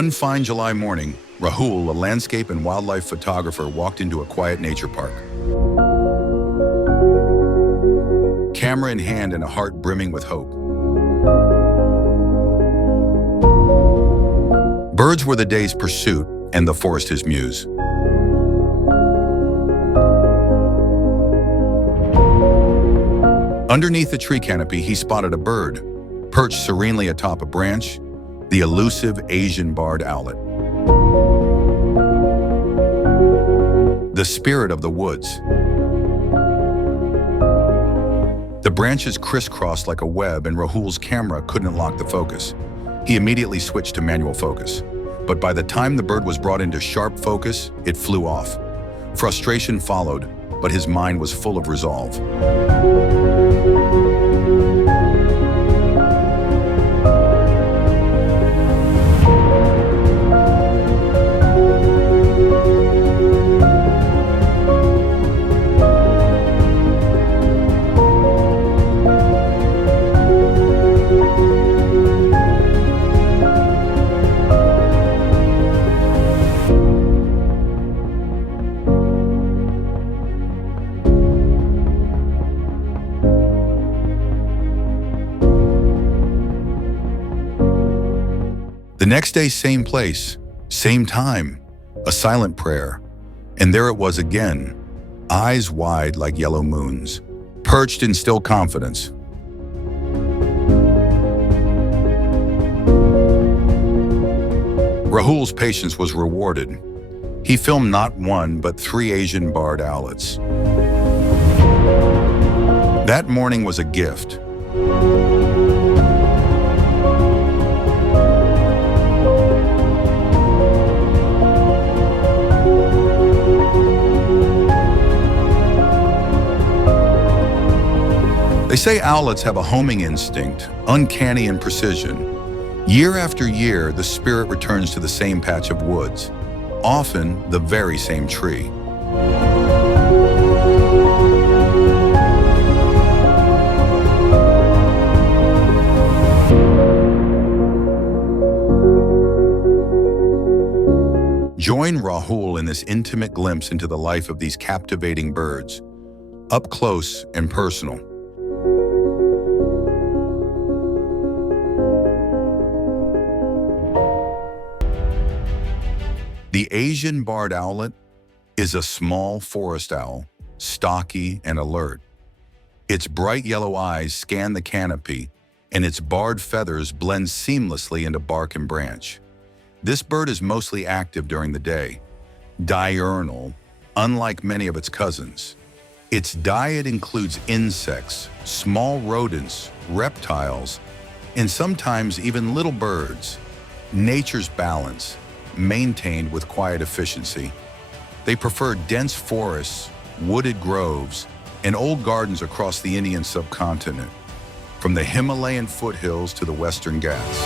One fine July morning, Rahul, a landscape and wildlife photographer, walked into a quiet nature park. Camera in hand and a heart brimming with hope. Birds were the day's pursuit and the forest his muse. Underneath the tree canopy, he spotted a bird, perched serenely atop a branch, the elusive Asian barred owlet. The spirit of the woods. The branches crisscrossed like a web, and Rahul's camera couldn't lock the focus. He immediately switched to manual focus. But by the time the bird was brought into sharp focus, it flew off. Frustration followed, but his mind was full of resolve. The next day, same place, same time, a silent prayer. And there it was again, eyes wide like yellow moons, perched in still confidence. Rahul's patience was rewarded. He filmed not one, but 3 Asian barred owlets. That morning was a gift. They say owlets have a homing instinct, uncanny in precision. Year after year, the spirit returns to the same patch of woods, often the very same tree. Join Rahul in this intimate glimpse into the life of these captivating birds, up close and personal. The Asian barred owlet is a small forest owl, stocky and alert. Its bright yellow eyes scan the canopy, and its barred feathers blend seamlessly into bark and branch. This bird is mostly active during the day, diurnal, unlike many of its cousins. Its diet includes insects, small rodents, reptiles, and sometimes even little birds. Nature's balance, maintained with quiet efficiency. They prefer dense forests, wooded groves, and old gardens across the Indian subcontinent, from the Himalayan foothills to the Western Ghats.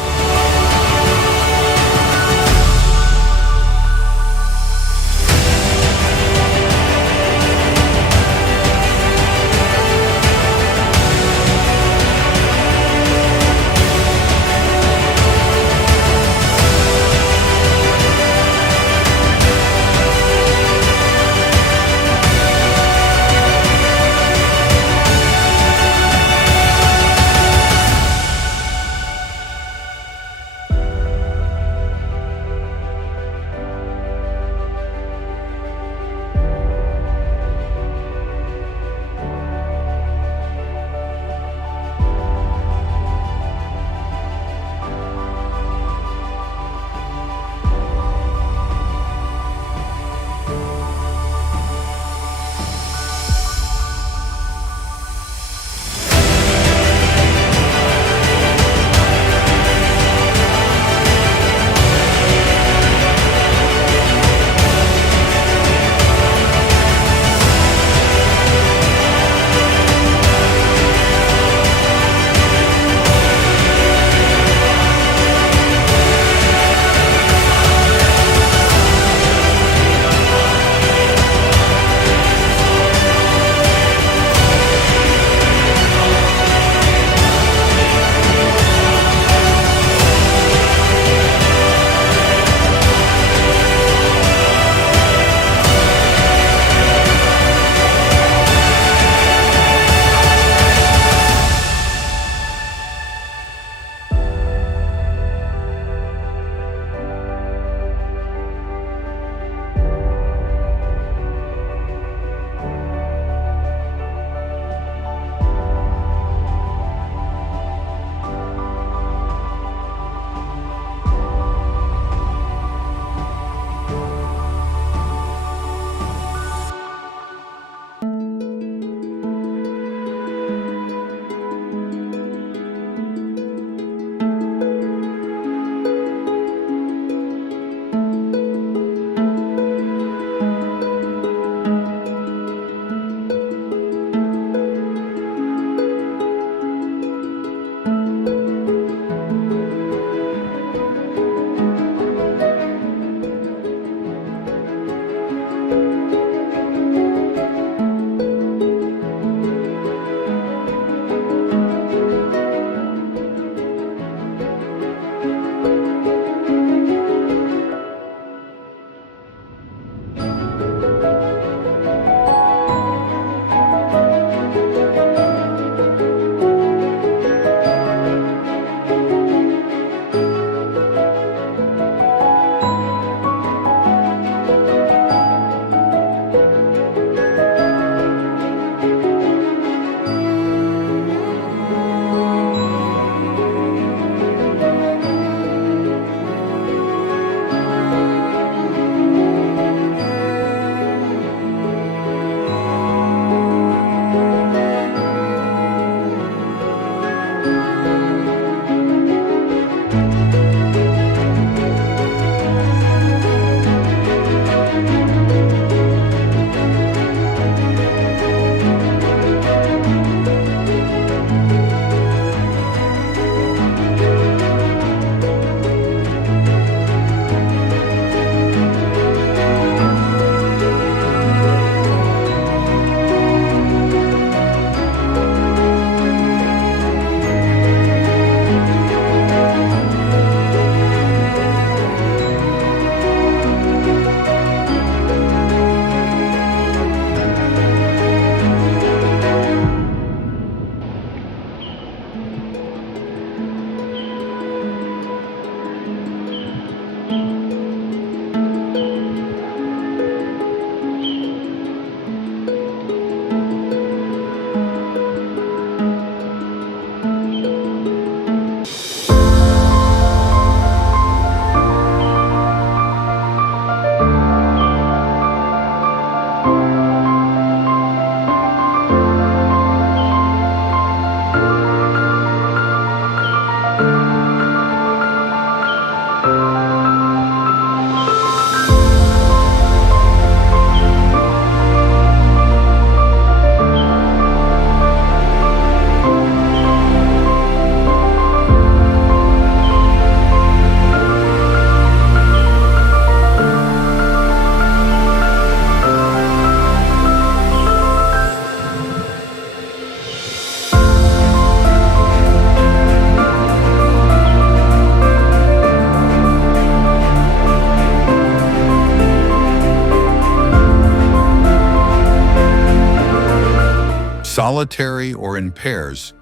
Solitary or in pairs,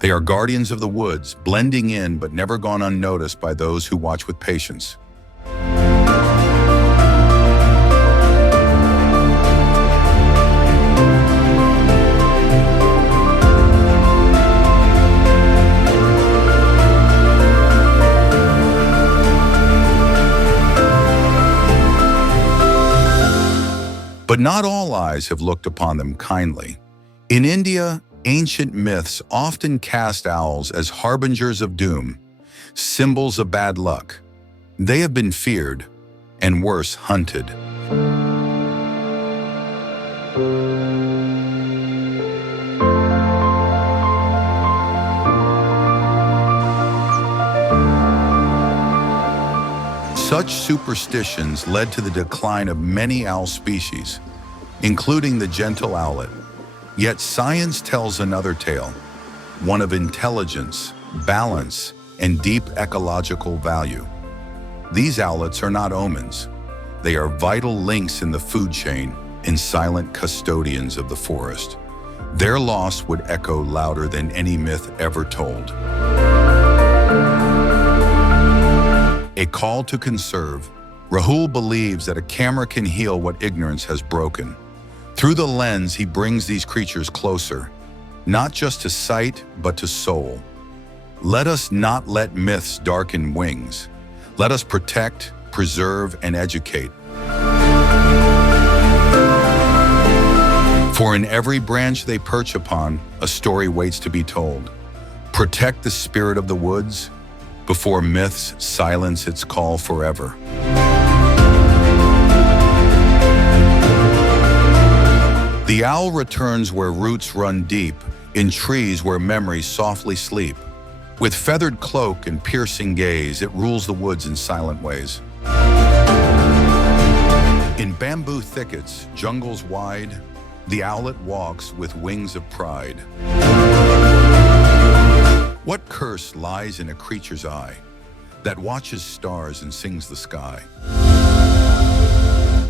they are guardians of the woods, blending in but never gone unnoticed by those who watch with patience. But not all eyes have looked upon them kindly. In India, ancient myths often cast owls as harbingers of doom, symbols of bad luck. They have been feared, and worse, hunted. Such superstitions led to the decline of many owl species, including the gentle owlet. Yet science tells another tale, one of intelligence, balance, and deep ecological value. These owlets are not omens. They are vital links in the food chain and silent custodians of the forest. Their loss would echo louder than any myth ever told. A call to conserve. Rahul believes that a camera can heal what ignorance has broken. Through the lens, he brings these creatures closer, not just to sight, but to soul. Let us not let myths darken wings. Let us protect, preserve, and educate. For in every branch they perch upon, a story waits to be told. Protect the spirit of the woods before myths silence its call forever. The owl returns where roots run deep, in trees where memories softly sleep. With feathered cloak and piercing gaze, it rules the woods in silent ways. In bamboo thickets, jungles wide, the owlet walks with wings of pride. What curse lies in a creature's eye that watches stars and sings the sky?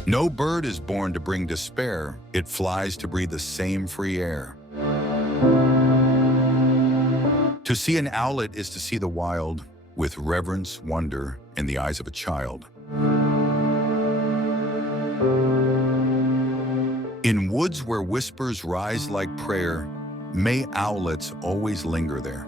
No bird is born to bring despair, it flies to breathe the same free air. To see an owlet is to see the wild with reverence, wonder, and the eyes of a child. In woods where whispers rise like prayer, may owlets always linger there.